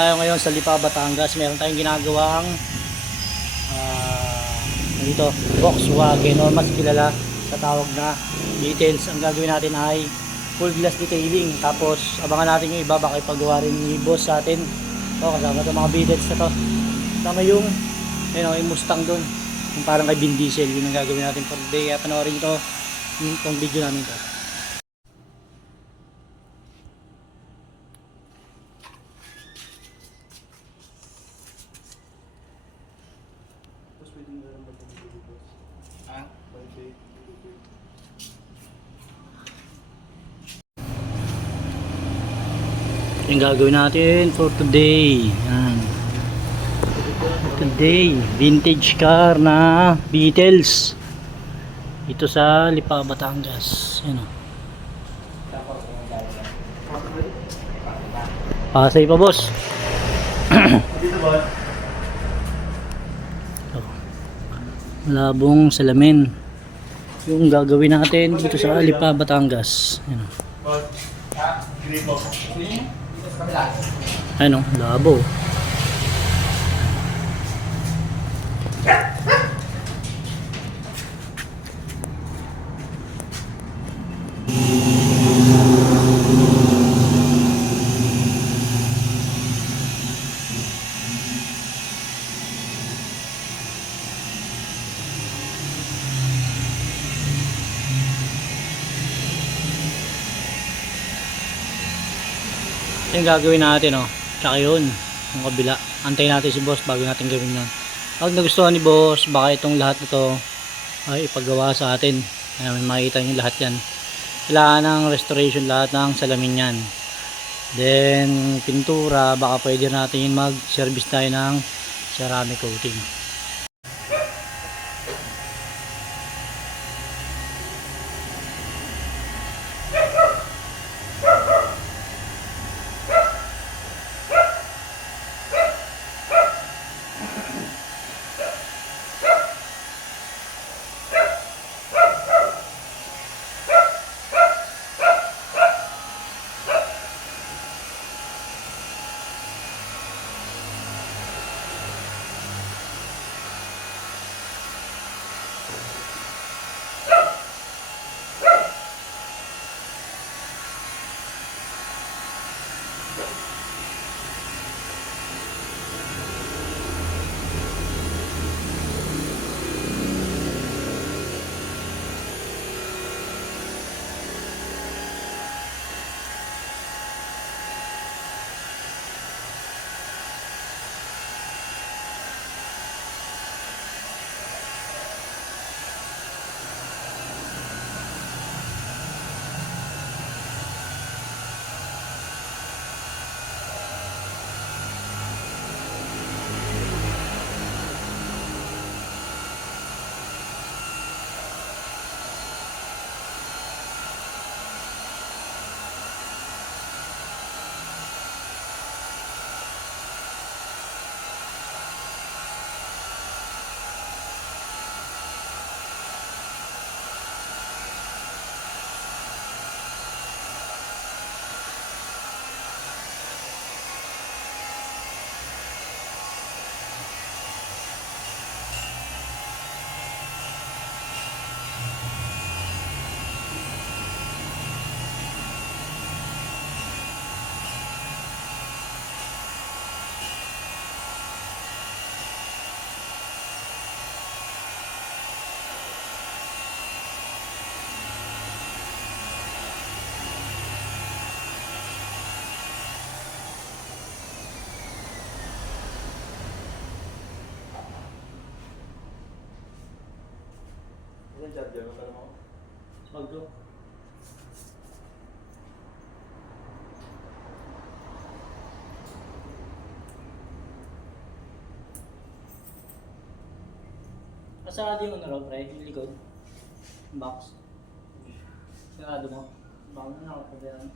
tayo ngayon sa Lipa, Batangas. Meron tayong ginagawang dito, Volkswagen, o mas kilala sa tawag na details. Ang gagawin natin ay full glass detailing. Tapos abangan natin yung iba, baka ipagawa rin ni boss sa atin. Kasama itong mga details na to. Kasama yung yung Mustang doon, yung parang kay Vin Diesel. Yun ang gagawin natin for today. Kaya panoorin to itong video namin to. Yung gagawin natin for today. Yan. Today, vintage car na Beetles. Ito sa Lipa, Batangas. Yan o. Pasay pa, boss. Labong salamin. Yung gagawin natin dito sa Lipa, Batangas. Yan o. Ano, labo. Yung gagawin natin, tsaka yun yung kabila. Antayin natin si boss bago natin gawin yun. Pag nagustuhan ni boss, baka itong lahat nito ay ipagawa sa atin. May makikita nyo lahat yan. Kailangan ng restoration lahat ng salamin yan. Then pintura, baka pwede natin mag service tayo ng ceramic coating. Yung charger mo pala mo? Magdo. Kasali yung raw, pre, yung likod. Box. Sarado mo. Baka na nakapagyan.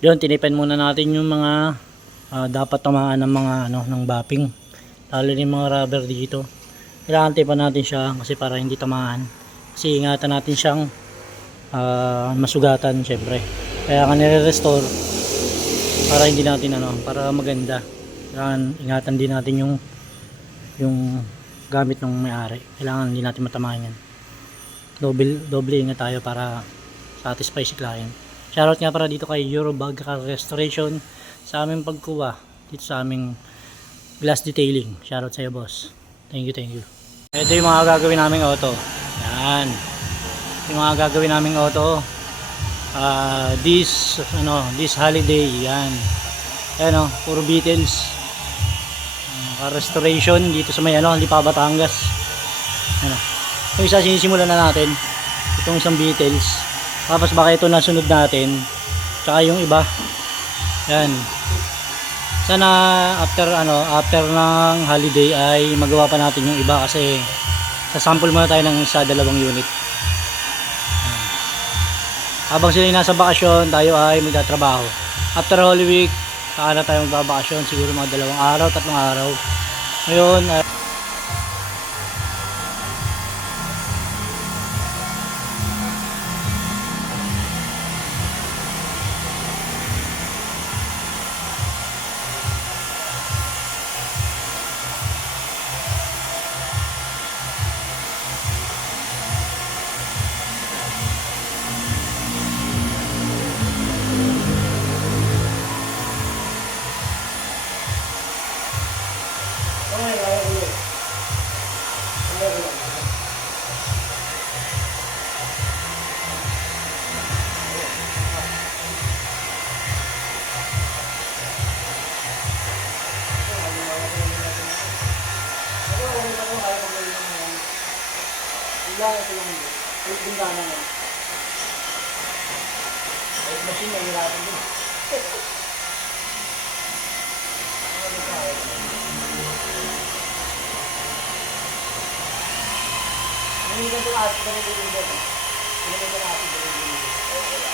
Yun, tinipan muna natin yung mga dapat tamaan ng mga ng bapping. Lalo na yung mga rubber dito. Kailangan tipan natin siya kasi para hindi tamaan. Kasi ingatan natin siyang masugatan syempre. Kaya nga nire-restore para hindi natin para maganda. Kailangan ingatan din natin yung gamit ng may-ari. Kailangan hindi natin matamaan yan. Doble ingat tayo para satisfy si client. Shoutout nga para dito kay Eurobag Car Restoration sa aming pagkuha dito sa aming glass detailing. Shoutout sa iyo, boss. Thank you. Ito yung mga gagawin naming auto. Yan. Yung mga gagawin naming auto. This holiday. Yan. Ayan puro Beatles. Car restoration dito sa may Lipa, Batangas. Ano. Yung isa sinisimulan na natin. Itong isang Beatles. Tapos baka ito nasunod natin. Tsaka yung iba. Yan. Sana after ng holiday ay magawa pa natin yung iba kasi sa sample muna tayo ng isa, 2 unit. Habang sila nasa bakasyon, tayo ay magtatrabaho. After Holy Week, saka na tayo magbabakasyon, siguro mga 2 araw, 3 araw. Ngayon machine na hirapan din. Hindi ka ito kasi ka nililibat. Hindi ka ito kasi ka nililibat.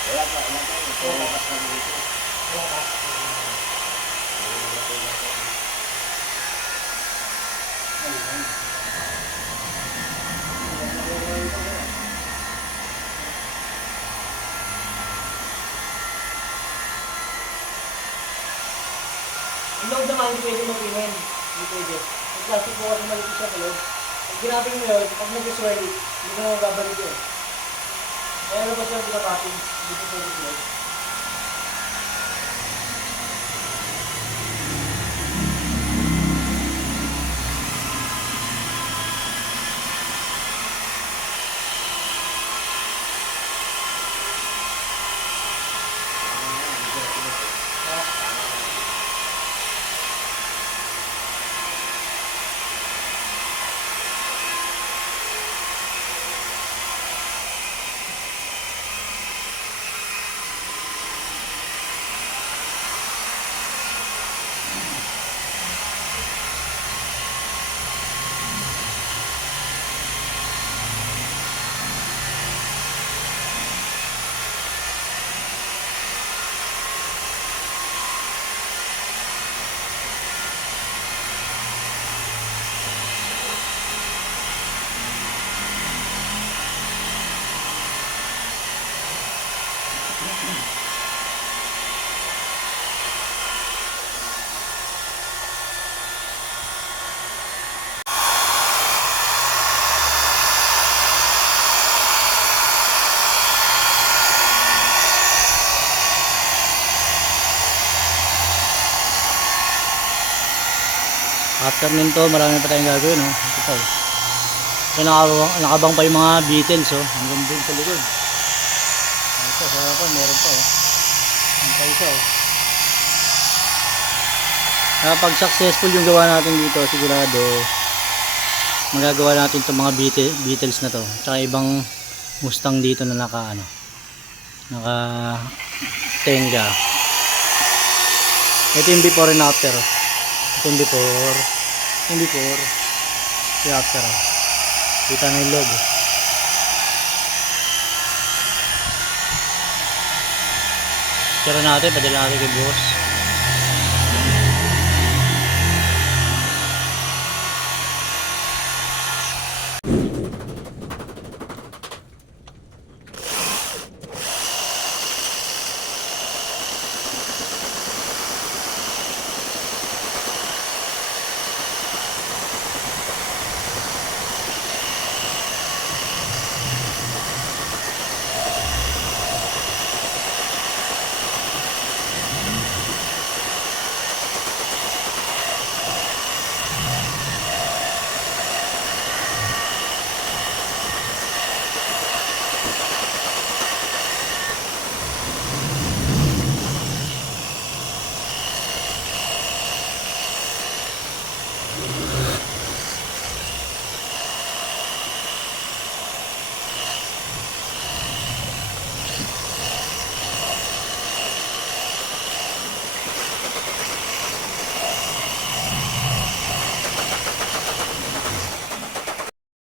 Wala pa. Wala pa. Yung loob naman, hindi pwede mag-inin. Hindi pwede. Yung plastic po kasi malipis siya sa loob. Pag ginapin mo yun, pag nag-swirl, hindi mo naman babalik yun. Kaya ano ba siya ginapapin? Hindi po pwede sa loob. After nito, marami pa tayong gagawin, no? Ito pa, oh. So, nakabang pa yung mga Beatles, oh. Hanggang dun sa likod. Ito, sa harapan, meron pa, oh. Ang pa isa, oh. Kapag successful yung gawa natin dito, sigurado, magagawa natin itong mga Beatles na to. Tsaka ibang Mustang dito na naka tenga. Ito yung before and after, oh. Ito yung before, yung after. Kita na yung logo. picture natin, padala natin kay boss.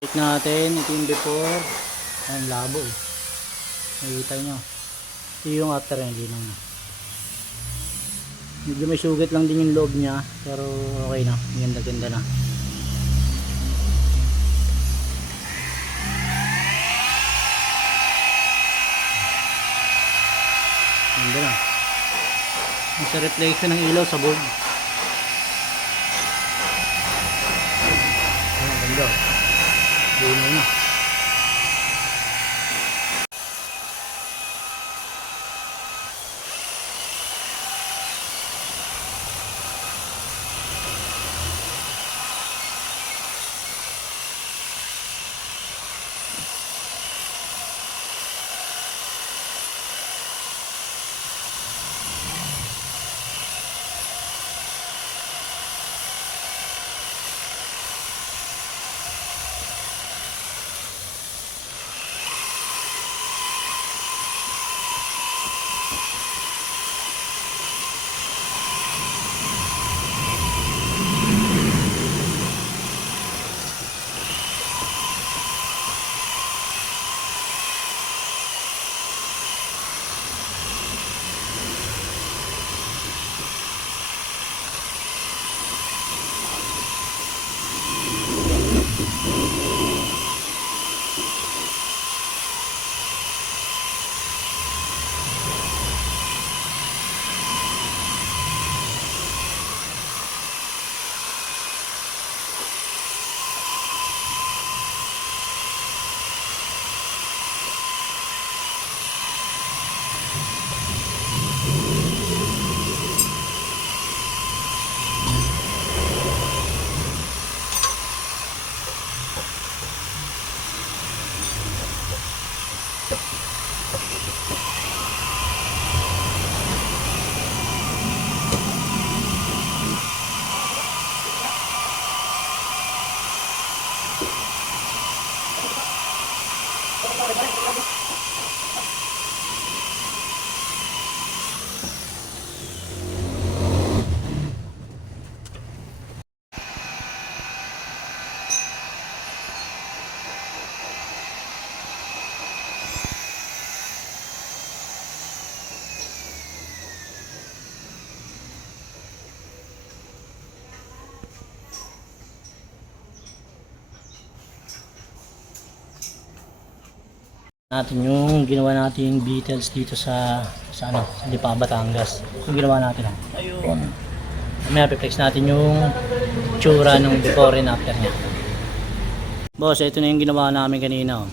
Check natin, ito yung before. Ang labo eh. Nakikita nyo. Ito yung after yung ginang na. Medyo may sugat lang din yung loob niya. Pero okay na. Ganda-ganda na. Ganda na. Sa reflection ng ilaw sa board. Ganda. Ganda na. Natin yung ginawa natin Beatles dito sa Lipa, Batangas. Yung ginawa natin ayun. May flex natin yung tsura ng before and after niya. Boss, ito na yung ginawa namin kanina.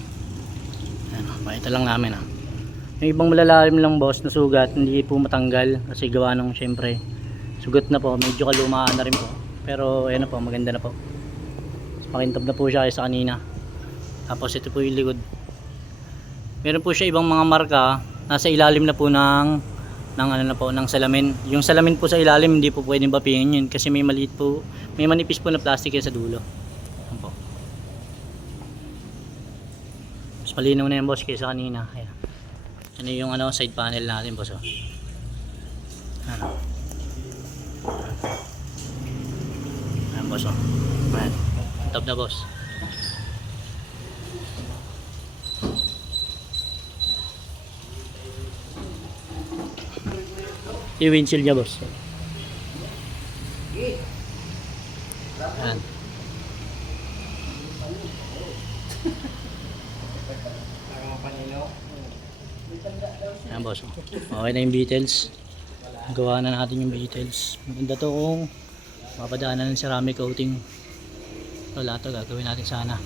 Ayan, pakita lang namin. Yung ibang malalalim lang boss na sugat, hindi po matanggal kasi gawa ng syempre sugat na po, medyo kalumaan na rin po. Pero ayan na po, maganda na po. Pakintab na po siya kaysa kanina. Tapos ito po yung likod. Meron po siya ibang mga marka nasa ilalim na po ng salamin. Yung salamin po sa ilalim hindi po pwedeng bapingin yun kasi may maliit po, may manipis po na plastic yan sa dulo. Ayan po. Mas malinaw na yan boss kaysa kanina. Ayan. Ano yung side panel natin boss. Ayan boss. Ayan. Top na boss. yung windshield niya, boss. Ayan. Ayan, boss. Okay na yung details. Gawa na natin yung details. Maganda to kung mapadaanan ng ceramic coating. Ito lahat to gagawin natin sana.